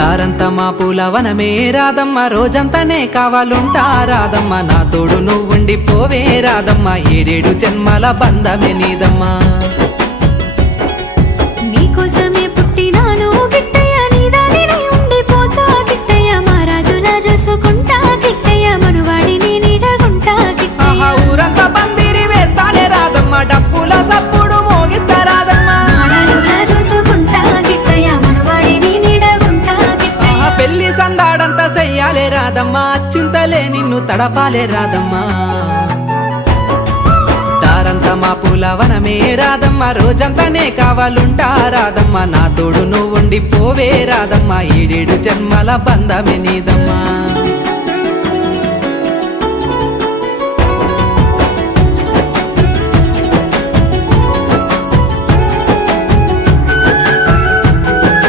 దారంతా మా పూలవనమే రాదమ్మ, రోజంతానే కావాలుంటా రాదమ్మ, నా తోడు నువ్వుండి పోవే రాదమ్మ, ఏడేడు జన్మల బంధమే నీదమ్మా. నీకోసమే పుట్టినాను గిట్టయ్య, నీ దారిని ఉండిపోతా గిట్టయ్య, మా రాజులా చూసుకుంటా గిట్టయ్య, మనువాడిని నీడగుంటా గిట్టయ్య. ఊరంతా పందిరి వేస్తానే రాదమ్మ, డప్పుల సప్పుడు మోగిస్తా రాదమ్మ, చూసుకుంటా గిట్టయ్య, మనువాడిని నీడగుంటా గిట్టయ్య. పెళ్లి సందాడంతా చెయ్యాలే రాదమ్మా, చింతలే నిన్ను తడపాలే రాదమ్మా. దారంతా మా పూలవనమే రాదమ్మ, రోజంతానే కావాలుంటా రాదమ్మ, నా తోడు నువ్వుండి పోవే రాదమ్మ, ఏడేడు జన్మల బంధమే నీదమ్మా.